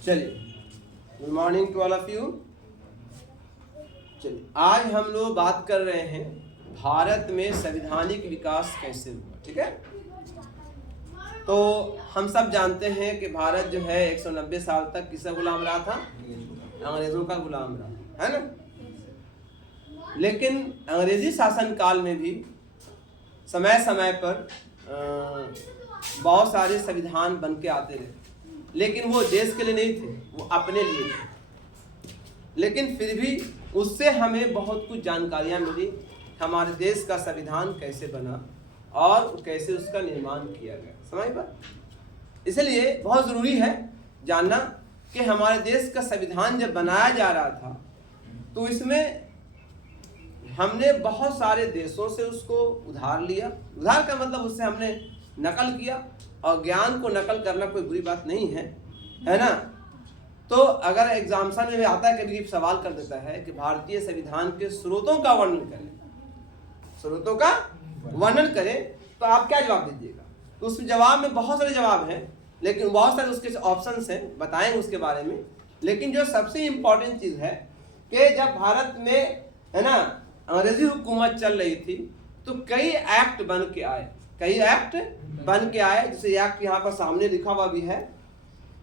चलिए, good morning to all of you. चलिए, आज हम लोग बात कर रहे हैं भारत में संवैधानिक विकास कैसे हुआ। ठीक है, तो हम सब जानते हैं कि भारत जो है 190 साल तक किसका गुलाम रहा था? अंग्रेजों का गुलाम रहा, है ना। लेकिन अंग्रेजी शासन काल में भी समय समय पर बहुत सारे संविधान बन के आते रहे, लेकिन वो देश के लिए नहीं थे, वो अपने लिए थे। लेकिन फिर भी उससे हमें बहुत कुछ जानकारियाँ मिली, हमारे देश का संविधान कैसे बना और कैसे उसका निर्माण किया गया। समझ पर, इसलिए बहुत ज़रूरी है जानना कि हमारे देश का संविधान जब बनाया जा रहा था तो इसमें हमने बहुत सारे देशों से उसको उधार लिया। उधार का मतलब उससे हमने नकल किया, और ज्ञान को नकल करना कोई बुरी बात नहीं है, है ना। तो अगर एग्जामिनेशन में आता है, कभी सवाल कर देता है कि भारतीय संविधान के स्रोतों का वर्णन करें, स्रोतों का वर्णन करें, तो आप क्या जवाब दीजिएगा? तो उस जवाब में बहुत सारे जवाब हैं, लेकिन बहुत सारे उसके ऑप्शंस हैं, बताएंगे उसके बारे में। लेकिन जो सबसे इम्पोर्टेंट चीज़ है कि जब भारत में, है ना, अंग्रेजी हुकूमत चल रही थी तो कई एक्ट बन के आए, कई एक्ट बन के आए। जैसे एक्ट यहाँ पर सामने लिखा हुआ भी है,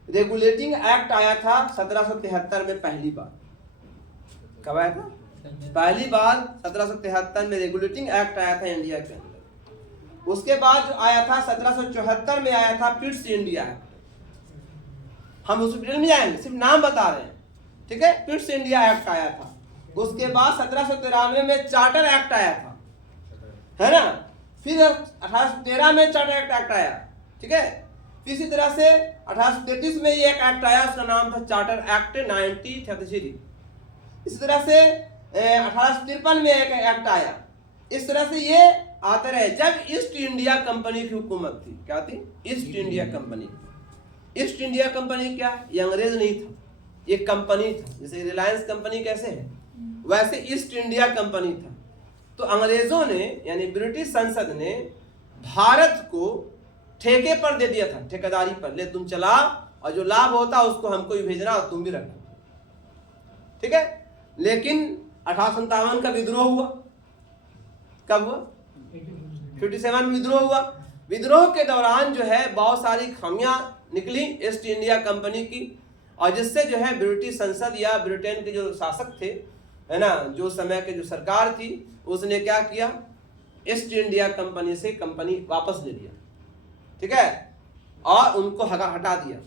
रेगुलेटिंग एक्ट आया था 1773 में पहली बार। कब आया था? पहली बार 1773 में रेगुलेटिंग एक्ट आया था इंडिया के अंदर। उसके बाद जो आया था 1774 में आया था पिट्स इंडिया एक्ट। हम उस डिटेल में जाएंगे, सिर्फ नाम बता रहे हैं, ठीक है। पिट्स इंडिया एक्ट आया था। उसके बाद 1793 में चार्टर एक्ट आया था, है ना। फिर 1813 में चार्टर एक्ट आया, ठीक है। इसी तरह से 1833 में ये एक एक्ट आया, उसका नाम था चार्टर एक्ट 1933। इसी तरह से 1853 में एक एक्ट आया। इस तरह से ये आते रहे। जब ईस्ट इंडिया कंपनी की हुकूमत थी, क्या थी? East India company. East India company क्या? ये अंग्रेज नहीं था, ये कंपनी था। जैसे रिलायंस कंपनी कैसे है, वैसे ईस्ट इंडिया कंपनी था। तो अंग्रेजों ने, यानी ब्रिटिश संसद ने भारत को ठेके पर दे दिया था, ठेकेदारी पर, ले तुम चला, और जो लाभ होता उसको हमको भी भेजना और तुम भी रखो, ठीक है। लेकिन 1857 का विद्रोह हुआ। कब हुआ? 57 में विद्रोह हुआ। विद्रोह के दौरान जो है बहुत सारी खामियां निकली ईस्ट इंडिया कंपनी की, और जिससे जो है ब्रिटिश संसद या ब्रिटेन के जो शासक थे, है ना, जो समय के जो सरकार थी, उसने क्या किया? ईस्ट इंडिया कंपनी से कंपनी वापस ले लिया, ठीक है, और उनको हटा दिया।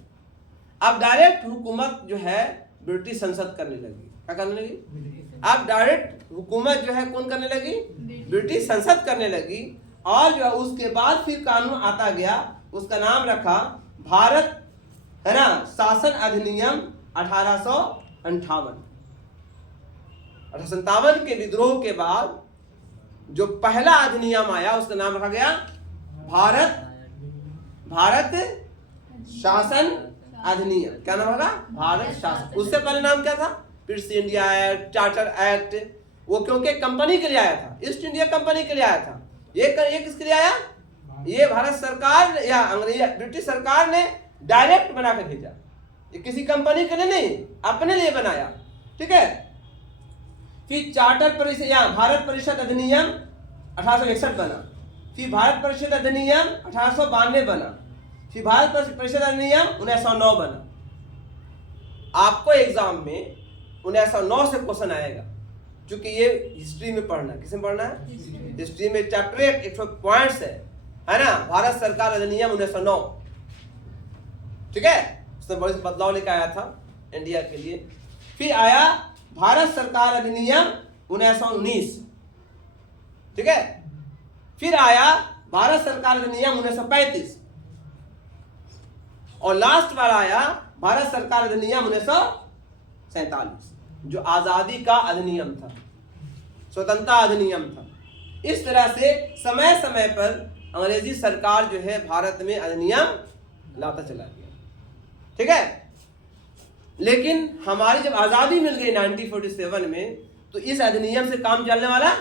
अब डायरेक्ट हुकूमत जो है ब्रिटिश संसद करने लगी। क्या करने लगी? अब डायरेक्ट हुकूमत जो है कौन करने लगी? ब्रिटिश संसद करने लगी। और जो उसके बाद फिर कानून आता गया, उसका नाम रखा भारत, है ना, शासन अधिनियम 1858। 1857 के विद्रोह के बाद जो पहला अधिनियम आया, उसका नाम रखा गया भारत शासन अधिनियम। क्या नाम होगा? भारत शासन। उससे पहले नाम क्या था? Pitt's India act, charter act. वो क्योंकि कंपनी के लिए आया था, ईस्ट इंडिया कंपनी के लिए आया था। ये किसके लिए आया? ये भारत सरकार या अंग्रेज ब्रिटिश सरकार ने डायरेक्ट बना कर भेजा। ये किसी कंपनी के लिए नहीं, अपने लिए बनाया, ठीक है। फिर चार्टर परिषद या भारत परिषद अधिनियम 1861 बना। फिर भारत परिषद अधिनियम 1892 बना। फिर भारत परिषद अधिनियम 1909 बना। आपको एग्जाम में 1909 से क्वेश्चन आएगा, क्योंकि ये हिस्ट्री में पढ़ना। किसमें पढ़ना है? हिस्ट्री में चैप्टर 100 पॉइंट्स है ना। भारत सरकार अधिनियम 1909, ठीक है, उसमें बड़े बदलाव लेकर आया था इंडिया के लिए। फिर आया भारत सरकार अधिनियम 1919, ठीक है। फिर आया भारत सरकार अधिनियम 1935, और लास्ट बार आया भारत सरकार अधिनियम 1947, जो आजादी का अधिनियम था, स्वतंत्रता अधिनियम था। इस तरह से समय समय पर अंग्रेजी सरकार जो है भारत में अधिनियम लाता चला गया, ठीक है। लेकिन हमारी जब आज़ादी मिल गई 1947 में, तो इस अधिनियम से काम चलने वाला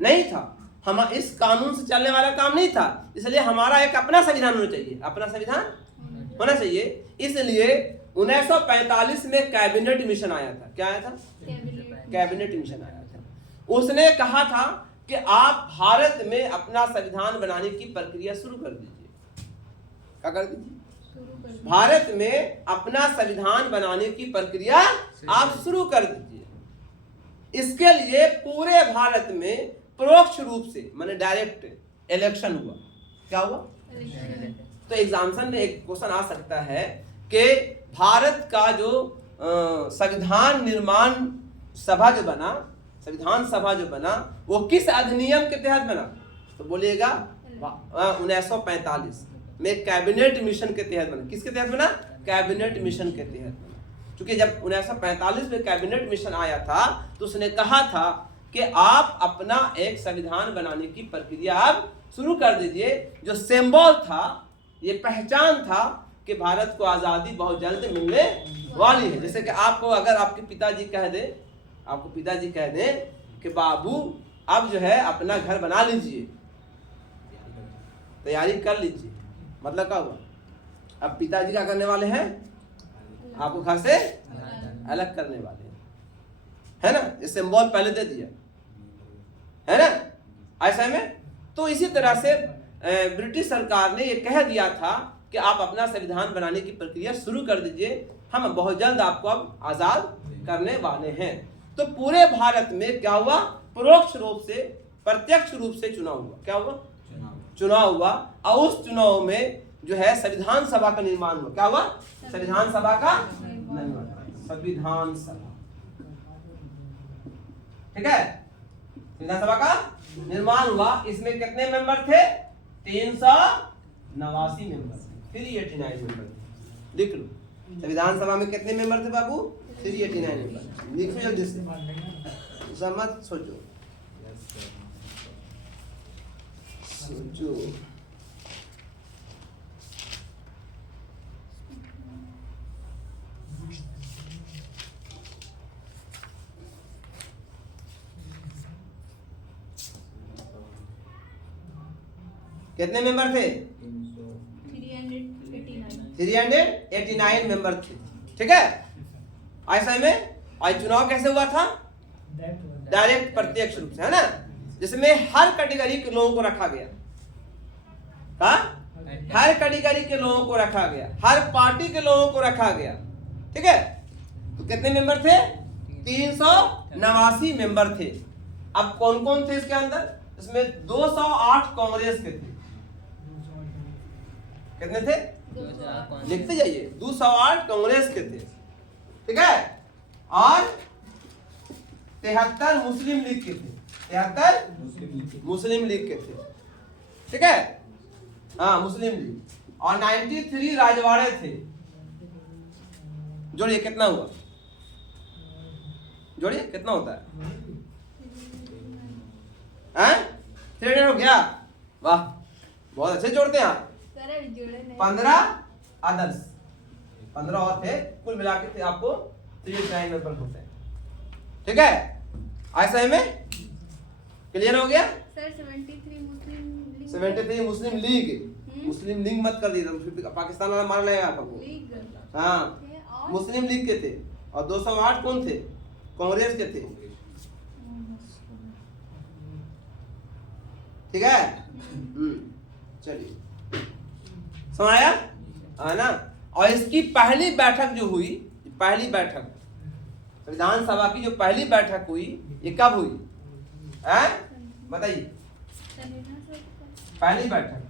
नहीं था। हम इस कानून से चलने वाला काम नहीं था। इसलिए हमारा एक अपना संविधान होना चाहिए, अपना संविधान होना चाहिए। इसलिए 1945 में कैबिनेट मिशन आया था। क्या आया था? कैबिनेट मिशन आया था। उसने कहा था कि आप भारत में अपना संविधान बनाने की प्रक्रिया शुरू कर दीजिए। क्या कर दीजिए? भारत में अपना संविधान बनाने की प्रक्रिया आप शुरू कर दीजिए। इसके लिए पूरे भारत में परोक्ष रूप से माने डायरेक्ट इलेक्शन हुआ। क्या हुआ? तो एग्जामिनेशन में एक क्वेश्चन आ सकता है कि भारत का जो संविधान निर्माण सभा जो बना, संविधान सभा जो बना, वो किस अधिनियम के तहत बना? तो बोलिएगा 1945 में कैबिनेट मिशन के तहत बना। किसके तहत बना? कैबिनेट मिशन के तहत बना। क्योंकि जब 1945 में कैबिनेट मिशन आया था तो उसने कहा था कि आप अपना एक संविधान बनाने की प्रक्रिया आप शुरू कर दीजिए। जो सिंबल था, ये पहचान था कि भारत को आज़ादी बहुत जल्द मिलने वाली है। जैसे कि आपको अगर आपके पिताजी कह दें, आपको पिताजी कह दें कि बाबू अब जो है अपना घर बना लीजिए, तैयारी कर लीजिए, मतलब क्या हुआ? अब पिताजी क्या करने वाले हैं? आपको घर से अलग करने वाले हैं, है ना? ये सिंबल पहले दे दिया, है ना? ऐसा में तो इसी तरह से ब्रिटिश सरकार ने ये कह दिया था कि आप अपना संविधान बनाने की प्रक्रिया शुरू कर दीजिए, हम बहुत जल्द आपको अब आज़ाद करने वाले हैं। तो पूरे भारत में क्या हुआ? परोक्ष रूप से, प्रत्यक्ष रूप से चुनाव हुआ। क्या हुआ? चुनाव हुआ। और उस चुनाव में जो है संविधान सभा का निर्माण हुआ। क्या हुआ? संविधान सभा का निर्माण। संविधान सभा, ठीक है, संविधान सभा का निर्माण हुआ। इसमें कितने मेंबर थे? 389 मेंबर थे, 389 मेंबर थे। लिख लो, संविधान सभा में कितने मेंबर थे बाबू? 389 मेंबर। लिखो जल्दी से, मत सोचो, सोचो। कितने मेंबर थे? 389 मेंबर थे, ठीक है। ऐसा में आज चुनाव कैसे हुआ था? डायरेक्ट, प्रत्यक्ष रूप से, है ना? जिसमें हर कैटेगरी के लोगों को रखा गया। हर कैटेगरी के लोगों को रखा गया, हर पार्टी के लोगों को रखा गया, ठीक है। तो कितने मेंबर थे? 389 मेंबर थे। अब कौन कौन थे इसके अंदर? इसमें 208 कांग्रेस के थे। कितने थे? लिखते जाइए, 208 कांग्रेस के थे, ठीक है। और 73 मुस्लिम लीग के थे। 73 मुस्लिम लीग के थे, ठीक है, हाँ, मुस्लिम लीग। और 93 राजवाड़े थे। जोड़िए कितना हुआ? जोड़िए कितना होता है? 300 हो गया। वाह, बहुत अच्छे जोड़ते हैं आप। 15 आदर्श, 15 और थे, कुल मिला के थे आपको 389 मेंबर होते हैं, ठीक है। ऐसा में क्लियर हो गया? सर 73 मुस्लिम लीग। मुस्लिम लीग मत कर दीजिए, पाकिस्तान वाला मार लेगा आपको। हाँ, मुस्लिम लीग के थे। और 208 कौन थे? कांग्रेस के थे, ठीक है। चलिए, समझ आया, है ना? और इसकी पहली बैठक जो हुई, पहली बैठक संविधान सभा की जो पहली बैठक हुई, ये कब हुई? बताइए। पहली बैठक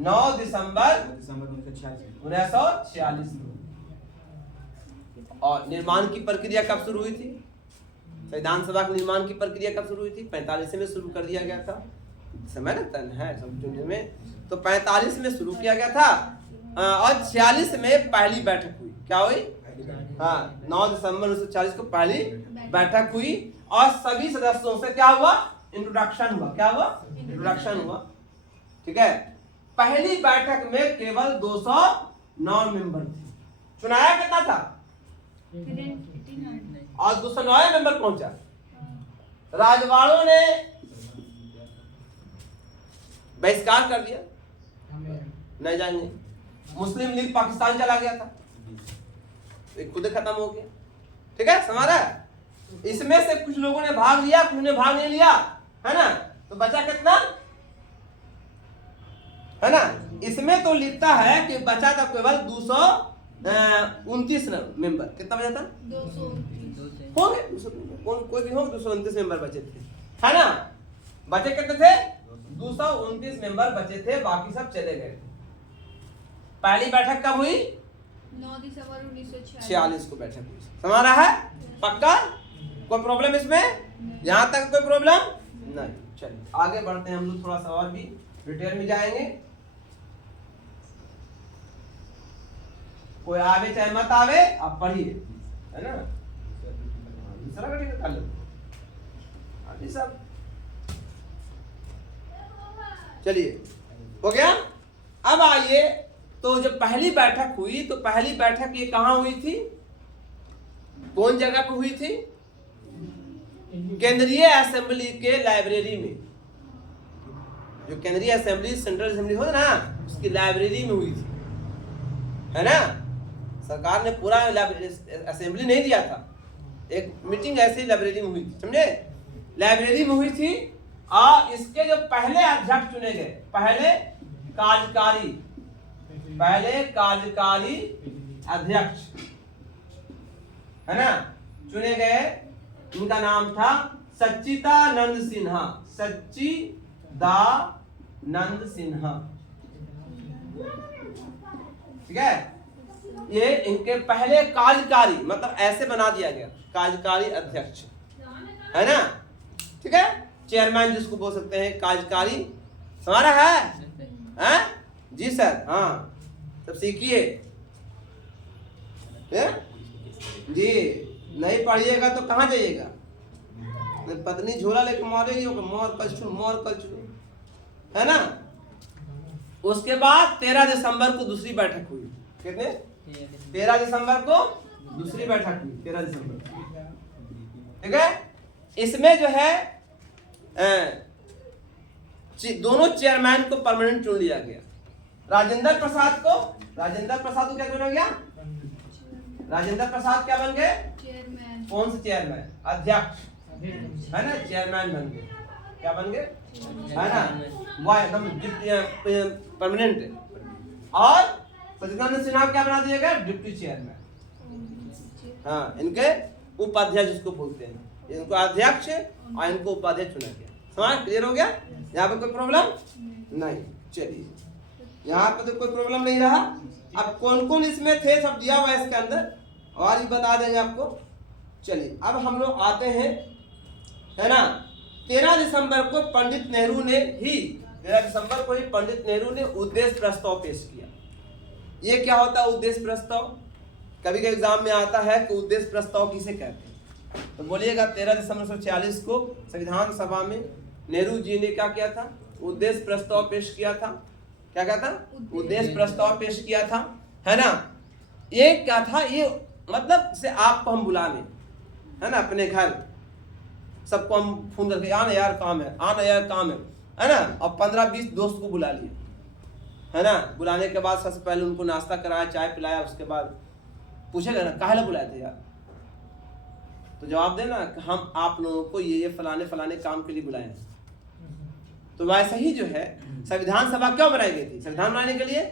9 दिसंबर 1946 में। और निर्माण की प्रक्रिया कब शुरू हुई थी? संविधान सभा के निर्माण की प्रक्रिया कब शुरू हुई थी? 45 में शुरू कर दिया गया था। समय लगता है समझने में, तो 45 में शुरू किया गया था। और 46 में पहली बैठक हुई। क्या हुई? हाँ, 9 दिसंबर 1946 को पहली बैठक हुई। और सभी सदस्यों से क्या हुआ? इंट्रोडक्शन हुआ। क्या हुआ? इंट्रोडक्शन हुआ, ठीक है। पहली बैठक में केवल 209 मेंबर थे। चुनाया कितना था? और 209 मेंबर पहुंचा। राजवाड़ों ने बहिष्कार कर दिया, नहीं जाएंगे। मुस्लिम लीग पाकिस्तान चला गया था, ये खुद खत्म हो गया। ठीक है, समझ रहा है? इसमें से कुछ लोगों ने भाग लिया, कुछ ने भाग नहीं लिया, है ना? तो बचा कितना, है ना? इसमें तो लिखता है कि बचा था केवल 229 मेंबर। कितना बचा था? 229 हो गए 200 मेंबर, कोई भी हो, 229 मेंबर बचे थे, है ना? बचे कितने थे? 229 मेंबर बचे थे, बाकी सब चले गए। पहली बैठक कब हुई? 9 दिसंबर 1946 को बैठक हुई। समझ रहा है? पक्का? कोई प्रॉब्लम इसमें? यहाँ तक कोई प्रॉब्लम नहीं। चलिए आगे बढ़ते हैं हम लोग, थोड़ा सा और भी डिटेल में जाएंगे। कोई आवे चाहे मत आवे, आप पढ़िए, है ना? दूसरा का टिकट कर लो अभी सब। चलिए हो गया। अब आइए, तो जब पहली बैठक हुई तो पहली बैठक ये कहाँ हुई थी, कौन जगह पे हुई थी? केंद्रीय असेंबली के लाइब्रेरी में। जो केंद्रीय असेंबली, सेंट्रल असेंबली हो ना, उसकी लाइब्रेरी में हुई थी, है ना? सरकार ने पूरा असेंबली नहीं दिया था, एक मीटिंग ऐसी लाइब्रेरी में हुई थी, समझे? लाइब्रेरी में हुई थी। और इसके जो पहले अध्यक्ष चुने गए, पहले कार्यकारी अध्यक्ष, है ना, चुने गए, उनका नाम था सच्चिदानंद सिन्हा। सच्चिदानंद सिन्हा, ठीक है? ये इनके पहले कार्यकारी, मतलब ऐसे बना दिया गया, कार्यकारी अध्यक्ष, है ना? ठीक है, चेयरमैन जिसको बोल सकते हैं, कार्यकारी। हमारा है, हैं? जी सर, हाँ, सब सीखिए जी। नहीं पढ़िएगा तो कहाँ जाइएगा? पत्नी झोला लेके मारेगी, मोर कलछुल, है ना? उसके बाद 13 दिसंबर को दूसरी बैठक हुई। कितने? 13 दिसंबर को दूसरी बैठक हुई, 13 दिसंबर, ठीक है? इसमें जो है दोनों चेयरमैन को परमानेंट चुन लिया गया। राजेंद्र प्रसाद को क्या चुना गया? राजेंद्र प्रसाद क्या बन गए? चेयरमैन। कौन से चेयरमैन? अध्यक्ष, है ना? चेयरमैन बन गए। क्या बन गए? है ना? वह एकदम परमानेंट। और सच्चिदानंद सिन्हा क्या बना दिया गया? Deputy chairman. हाँ, इनके उपाध्यक्ष जिसको बोलते हैं, इनको अध्यक्ष और इनको उपाध्यक्ष चुना गया। समझ? क्लियर हो गया? यहाँ पे कोई प्रॉब्लम नहीं। चलिए, यहाँ पे तो कोई प्रॉब्लम नहीं रहा। अब कौन कौन इसमें थे सब दिया हुआ है इसके अंदर, और ये बता देंगे आपको। चलिए अब हम लोग आते हैं, है ना? 13 दिसंबर को पंडित नेहरू ने ही 13 दिसंबर को ही पंडित नेहरू ने उद्देश्य प्रस्ताव पेश किया। ये क्या होता है उद्देश्य प्रस्ताव? कभी कभी एग्जाम में आता है कि उद्देश्य प्रस्ताव किसे कहते हैं, तो बोलिएगा 13 दिसंबर 1946 को संविधान सभा में नेहरू जी ने क्या किया था? उद्देश्य प्रस्ताव पेश किया था। क्या था? उद्देश्य प्रस्ताव पेश किया था, है ना? ये क्या था? ये मतलब से आपको हम बुला लें, है ना, अपने घर, सबको हम फोन करके आना यार काम है, है ना? और 15-20 दोस्त को बुला लिए, है ना? बुलाने के बाद सबसे पहले उनको नाश्ता कराया, चाय पिलाया, उसके बाद पूछेगा ना काहे बुलाए थे यार, तो जवाब देना कि हम आप लोगों को ये फलाने फलाने काम के लिए बुलाए हैं। तो वैसे ही जो है संविधान सभा क्यों बनाई गई थी? संविधान बनाने के लिए।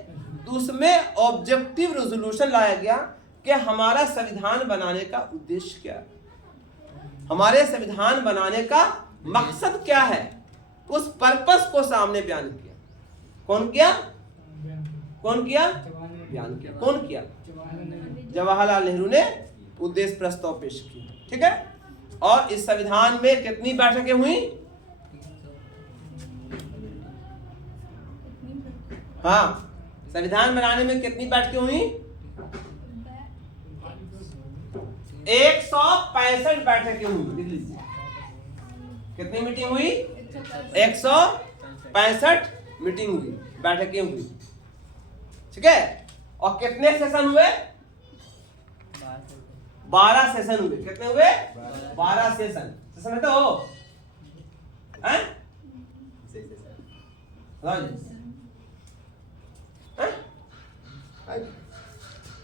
तो उसमें ऑब्जेक्टिव रेजोल्यूशन लाया गया कि हमारा संविधान बनाने का उद्देश्य क्या है, हमारे संविधान बनाने का मकसद क्या है, उस पर्पस को सामने बयान किया। कौन किया? बयान किया। कौन किया? जवाहरलाल नेहरू ने उद्देश्य प्रस्ताव पेश किया, ठीक है? और इस संविधान में कितनी बैठकें हुई? हाँ, संविधान बनाने में कितनी बैठकें हुई? 165 बैठकें हुई। लिख लीजिए, कितनी मीटिंग हुई? 165 मीटिंग हुई, बैठकें हुई, ठीक है? और कितने सेशन हुए? 12 सेशन हुए। कितने हुए? 12 सेशन। सेशन है तो हो, हैं?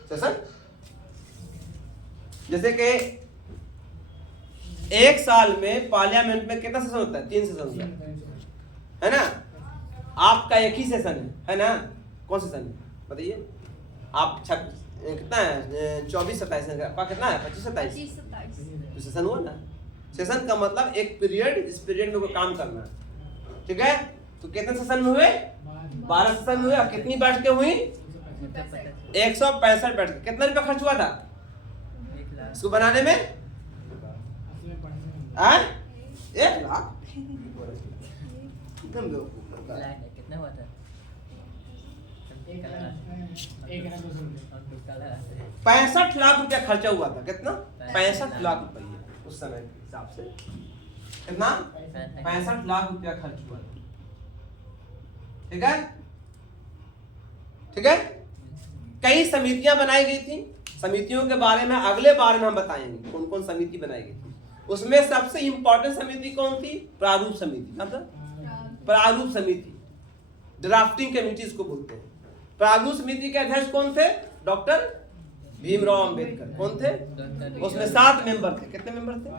सेशन जैसे कि एक साल में पार्लियामेंट में कितना सेशन होता है? 3 सेशन होता है ना? आपका एक ही सेशन है ना? कौन सेशन है बताइए? आप कितना है? 24-27 आपका कितना है? 25-27 तो सेशन हुआ ना। सेशन का मतलब एक पीरियड, इस पीरियड में कोई काम करना है, ठीक है? तो कितने सेशन में हुए? 12 सेशन हुए। और कितनी बैठकें हुई? 165 बैठकें। कितना रुपया खर्च हुआ था इसको बनाने में? 1 लाख। कितना हुआ था? 65 लाख रुपया खर्चा हुआ था। कितना? 65 लाख रुपया उस समय के हिसाब से। कितना? 65 लाख रुपया खर्च हुआ था। ठीक है, ठीक है। कई समितियां बनाई गई थी। समितियों के बारे में अगले बार में हम बताएंगे कौन कौन समिति बनाई गई थी। उसमें सबसे इंपॉर्टेंट समिति कौन थी? प्रारूप समिति। मतलब प्रारूप समिति, ड्राफ्टिंग कमेटी इसको बोलते हैं। प्रारूप समिति के अध्यक्ष कौन थे? डॉक्टर भीमराव अंबेडकर। कौन थे? उसमें 7 मेंबर थे। कितने मेंबर थे?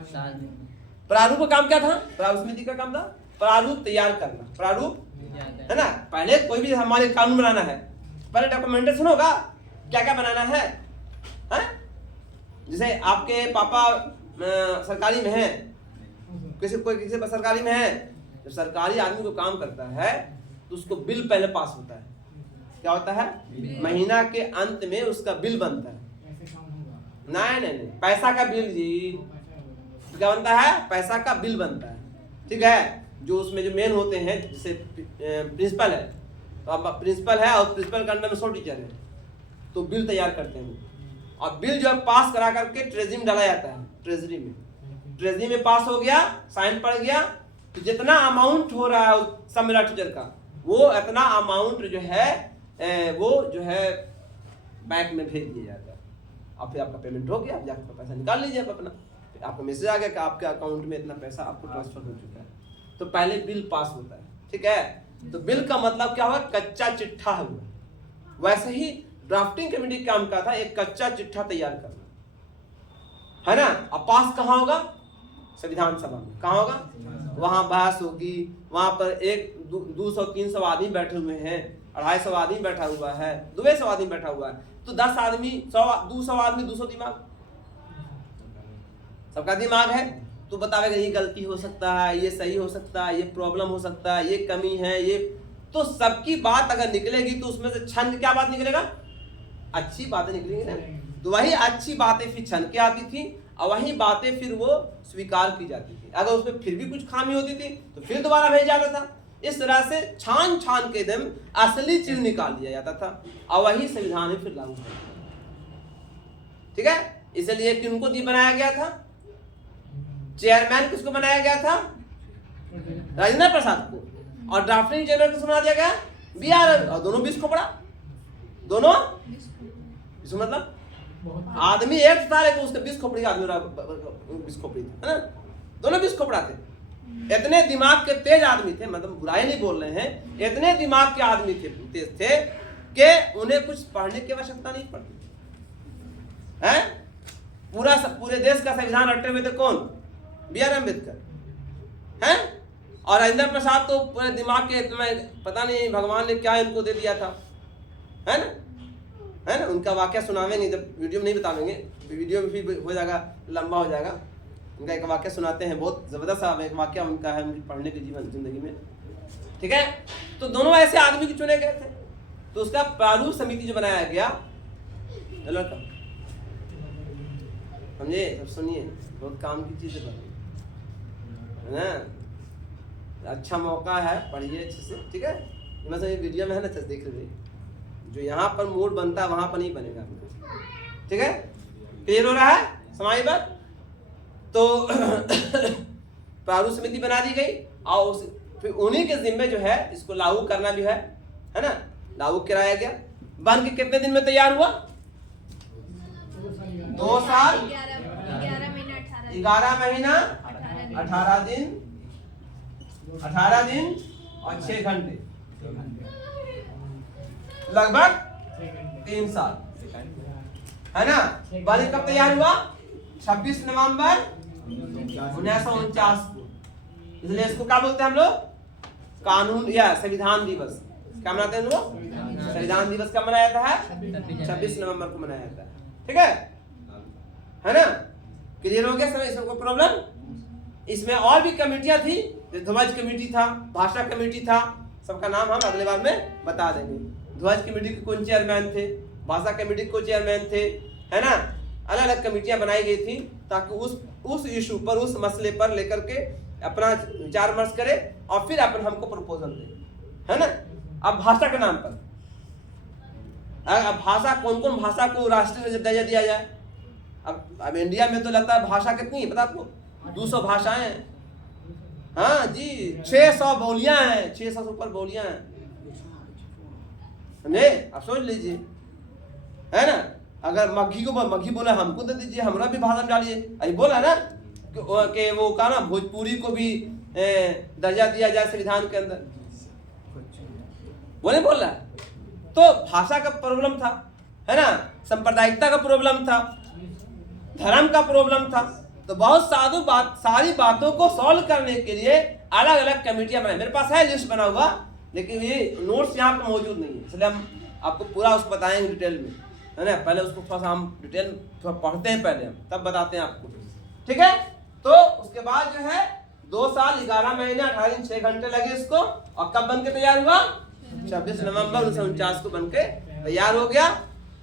प्रारूप का काम क्या था? प्रारूप समिति का काम था प्रारूप तैयार करना। प्रारूप है ना? पहले कोई भी हमारे कानून बनाना है, पहले डॉक्यूमेंटेशन होगा, क्या क्या बनाना है, जैसे आपके पापा सरकारी में है, किसी सरकारी में है, जब सरकारी आदमी को काम करता है तो उसको बिल पहले पास होता है। क्या होता है? महीना के अंत में उसका बिल बनता है। नहीं, पैसा का बिल जी। क्या बनता है? पैसा का बिल बनता है, ठीक है। जो उसमें जो मेन होते हैं, जैसे प्रिंसिपल है, तो अब प्रिंसिपल है और प्रिंसिपल के अंडर में 100 टीचर है, तो बिल तैयार करते हैं। और बिल जो है पास करा करके ट्रेजरी में डाला जाता है। ट्रेजरी में पास हो गया, साइन पड़ गया, तो जितना अमाउंट हो रहा है सब मेरा टीचर का, वो इतना अमाउंट जो है वो जो है बैंक में भेज दिया जाता है। और फिर आपका पेमेंट हो गया, आप जाकर पैसा निकाल लीजिए आप अपना। फिर आपको मैसेज आ गया कि आपके अकाउंट में इतना पैसा आपको ट्रांसफर हो चुका है। तो पहले बिल पास होता है, ठीक है। तो बिल का मतलब क्या हुआ? कच्चा चिट्ठा हुआ। वैसे ही ड्राफ्टिंग कमेटी काम का था एक कच्चा चिट्ठा तैयार करना, है ना। अब पास कहाँ होगा? संविधान सभा में। कहाँ होगा? वहां बहस होगी। वहां पर 200-300 आदमी बैठे हुए हैं, 250 आदमी बैठा हुआ है, 200 आदमी बैठा हुआ है, तो 10 आदमी 200 आदमी 200 दिमाग, सबका दिमाग है, तो बतावेगा ये गलती हो सकता है, ये सही हो सकता है, ये प्रॉब्लम हो सकता है, ये कमी है, ये तो सबकी बात अगर निकलेगी तो उसमें से छंद क्या बात निकलेगा? अच्छी बातें निकलेंगी ना। तो वही अच्छी बातें फिर छन के आती थी और वही बातें फिर वो स्वीकार की जाती थी। अगर उसमें फिर भी कुछ खामी होती थी तो फिर दोबारा भेजा जाता था। इस तरह से छान छान के एकदम असली चीज निकाल दिया जाता था और वही संविधान में फिर लागू किया, ठीक है। इसलिए किनको बनाया गया था? चेयरमैन किसको बनाया गया था? राजेंद्र प्रसाद को। और ड्राफ्टिंग जनरल किसको बना दिया गया? BR। और दोनों 20 खोपड़ा, दोनों इसमें मतलब आदमी एक था लेकिन उसके 20 खोपड़ी आदमी 20 खोपड़ी है ना, दोनों 20 खोपड़ा थे। इतने दिमाग के तेज आदमी थे, मतलब बुराई नहीं बोल रहे हैं, इतने दिमाग के आदमी थे, तेज थे कि उन्हें कुछ पढ़ने की आवश्यकता नहीं पड़ती है। पूरे देश का संविधान रटे हुए थे कौन? BR अम्बेडकर हैं। और राजेंद्र प्रसाद तो पूरे दिमाग के, पता नहीं भगवान ने क्या इनको दे दिया था, है ना, है ना। उनका वाक्य सुनावेंगे, जब वीडियो में नहीं बतावेंगे, वीडियो में भी हो जाएगा, लंबा हो जाएगा। उनका एक वाक्य सुनाते हैं, बहुत जबरदस्त एक वाक्य उनका है, उनकी पढ़ने के जीवन जिंदगी में, ठीक है। तो दोनों ऐसे आदमी को चुने गए थे, तो उसका प्रारूप समिति जो बनाया गया, चलो समझे, सब सुनिए, बहुत काम की चीज है ना। अच्छा मौका है, पढ़िए अच्छे से, ठीक है। मैं सब वीडियो में है ना, देख लीजिए, जो यहाँ पर मूड बनता है वहां पर नहीं बनेगा, ठीक है। क्लियर हो रहा है समाई बात? तो प्रारूप समिति बना दी गई और फिर उन्हीं के जिम्मे जो है इसको लागू करना भी है ना, लागू कराया गया। बन के कितने दिन में तैयार हुआ? 2 साल 11 महीना 18 दिन 18 दिन और 6 घंटे, लगभग 3 साल, है ना। बन कब तैयार हुआ? 26 नवंबर 1949 को। इसलिए इसको क्या बोलते हैं हम लोग? कानून या संविधान दिवस। क्या मनाते हैं लोग? संविधान दिवस कब मनाया जाता है? 26 नवंबर को मनाया जाता है। ठीक है ना? क्लियर हो गया? समय सबको प्रॉब्लम? इसमें और भी कमेटियां थी, ध्वज कमेटी था, भाषा कमेटी था, सबका नाम हम अगले बार में बता देंगे। ध्वज कमेटी के कौन चेयरमैन थे, भाषा कमेटी के कौन चेयरमैन थे, है ना? अलग अलग कमेटियां बनाई गई थी ताकि उस इशू पर, उस मसले पर लेकर के अपना विचार विमर्श करे और फिर अपन हमको प्रपोजल दे, है ना? अब भाषा के नाम पर, अब भाषा कौन कौन भाषा को राष्ट्रीय दर्जा दिया जाए? अब इंडिया में तो लगता है भाषा कितनी है पता आपको? 200 भाषाएं हैं। हाँ जी, 600 बोलियां हैं, 600 से ऊपर बोलियां हैं, समझे? आप सोच लीजिए, है ना? अगर मग्घी को मग्घी बोला हमको दे दीजिए, हमरा भी भाषा में डालिए। अभी बोला ना कि वो कहा ना भोजपुरी को भी दर्जा दिया जाए संविधान के अंदर, बोले बोल रहा है। तो भाषा का प्रॉब्लम था, है ना? सांप्रदायिकता का प्रॉब्लम था, धर्म का प्रॉब्लम था। तो बहुत सारी बातों को सॉल्व करने के लिए अलग अलग कमेटियां बनाई। मेरे पास है लिस्ट बना हुआ, लेकिन ये नोट्स यहाँ पर मौजूद नहीं है, इसलिए हम आपको पूरा उसको बताएंगे डिटेल में, है ना? पहले उसको थोड़ा सा हम डिटेल थोड़ा पढ़ते हैं पहले, हम तब बताते हैं आपको। ठीक है? तो उसके बाद जो है 2 साल 11 महीने 18 दिन 6 घंटे लगे इसको। और कब बन के तैयार हुआ? 26 नवंबर 1949 को बन के तैयार हो गया,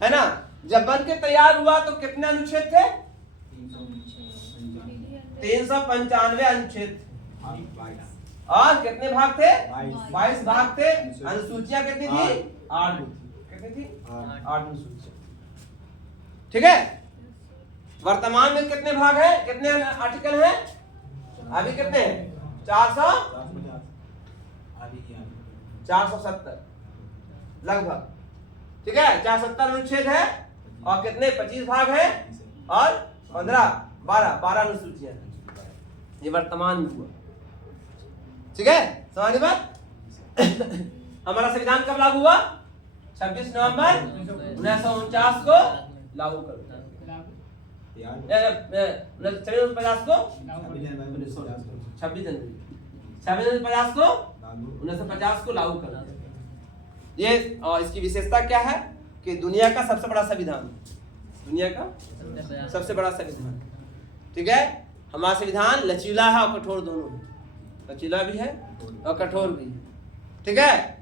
है ना? जब बन के तैयार हुआ तो कितने अनुच्छेद थे? 395 अनुच्छेद और कितने भाग थे? 22 भाग थे। अनुसूचियां कितनी थी? 8 कितनी थी? 8 अनुसूचियां। ठीक है? वर्तमान में कितने भाग है, कितने आर्टिकल हैं? अभी कितने हैं? 470 लगभग। ठीक है? 470 अनुच्छेद है और कितने? 25 भाग है और 12 अनुसूचियां। ये वर्तमान में हुआ। ठीक है? समझ बात? हमारा संविधान कब लागू हुआ? 26 नवंबर 1949 को लागू कर दिया। 1950 को 26 जनवरी 1950 को 1950 को लागू कर दिया। ये और इसकी विशेषता क्या है कि दुनिया का सबसे बड़ा संविधान, दुनिया का सबसे बड़ा संविधान। ठीक है? हमारा संविधान लचीला है और कठोर दोनों है, लचीला भी है और कठोर भी है। ठीक है?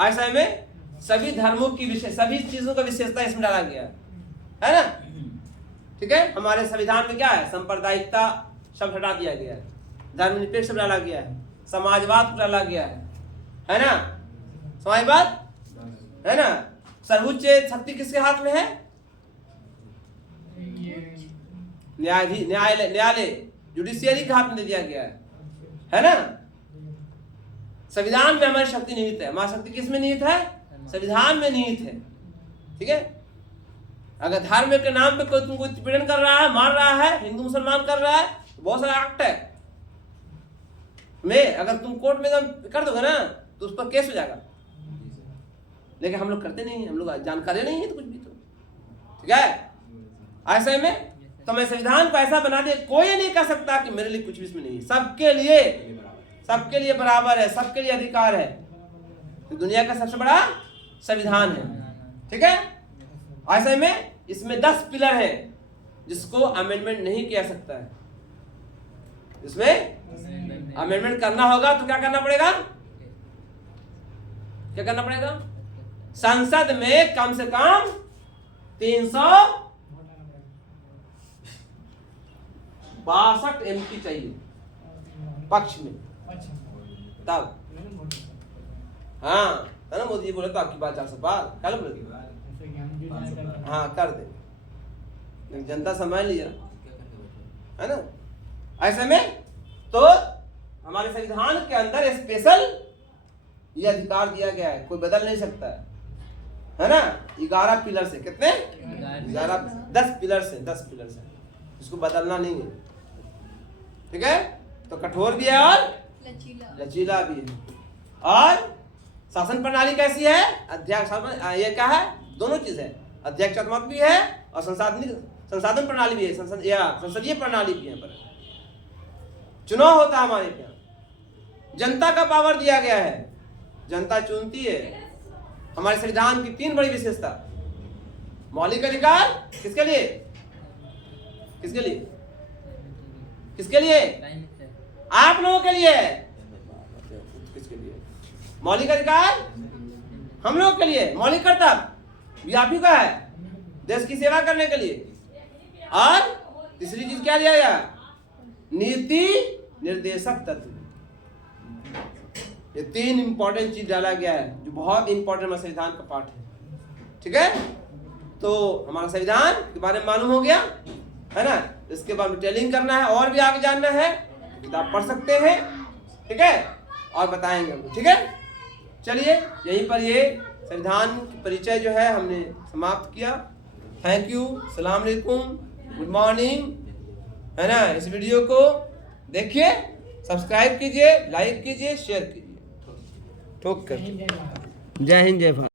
ऐसा में सभी धर्मों की विशेष, सभी चीजों का विशेषता इसमें डाला गया है ना? ठीक है? हमारे संविधान में क्या है? सांप्रदायिकता शब्द हटा दिया गया है, धर्मनिरपेक्ष शब्द डाला गया है, समाजवाद डाला गया है ना? समाजवाद, है ना? सर्वोच्च शक्ति किसके हाथ में है? न्यायालय जुडिशियरी के हाथ में दे दिया गया है ना? संविधान में हमारी शक्ति निहित है। हमारी शक्ति किस में निहित है? संविधान में निहित है। ठीक है? अगर धर्म के नाम पे कोई तुमको उत्पीड़न कर रहा है, मार रहा है, हिंदू मुसलमान कर रहा है, तो बहुत सारा एक्ट है में, अगर तुम कोर्ट में कर दोगे ना तो उस पर केस हो जाएगा। लेकिन हम लोग करते नहीं, हम लोग जानकारी नहीं है तो कुछ भी। तो ठीक है? ऐसे में तो मैं संविधान को ऐसा बना दे, कोई नहीं कह सकता कि मेरे लिए कुछ भी इसमें नहीं है। सबके लिए बराबर है, सबके लिए अधिकार है। तो दुनिया का सबसे बड़ा संविधान है। ठीक है? ऐसे में इसमें 10 पिलर है जिसको अमेंडमेंट नहीं किया सकता है। इसमें अमेंडमेंट करना होगा तो क्या करना पड़ेगा? क्या करना पड़ेगा? संसद में कम से कम 362 MP चाहिए पक्ष में, तब हाँ है ना? मोदी जी बोले तो आपकी बात 400 पार कल बोले, हाँ कर दे, जनता समझ लिया, है ना? ऐसे में तो हमारे संविधान के अंदर स्पेशल ये अधिकार दिया गया है, कोई बदल नहीं सकता है ना? 11 पिलर से, कितने? 10 पिलर से, इसको बदलना नहीं है। ठीक है? तो कठोर भी है और लचीला भी है। और शासन प्रणाली कैसी है? अध्यक्ष, ये क्या है? दोनों चीज है, अध्यक्षात्मक भी है और संसाधन प्रणाली भी है, संसदीय प्रणाली भी है पर चुनाव होता है हमारे यहाँ, जनता का पावर दिया गया है, जनता चुनती है। हमारे संविधान की 3 बड़ी विशेषता, मौलिक अधिकार किसके लिए, किसके लिए, किसके लिए, आप लोगों के लिए, किसके लिए, मौलिक अधिकार हम लोगों के लिए, मौलिक कर्तव्य भी आप ही का है देश की सेवा करने के लिए, और तीसरी चीज क्या दिया गया, नीति निर्देशक तत्व। ये 3 इंपॉर्टेंट चीज डाला गया है जो बहुत इंपॉर्टेंट हमारे संविधान का पार्ट है। ठीक है, तो हमारा संविधान के बारे में मालूम हो गया है ना। इसके बाद डिटेलिंग करना है और भी आगे जानना है, किताब पढ़ सकते हैं। ठीक है, और बताएंगे हम। ठीक है, चलिए यहीं पर ये संविधान की परिचय जो है हमने समाप्त किया। थैंक यू, सलाम अलैकुम, गुड मॉर्निंग, है ना। इस वीडियो को देखिए, सब्सक्राइब कीजिए, लाइक कीजिए, शेयर कीजिए। ठोक कर जय हिंद जय भारत।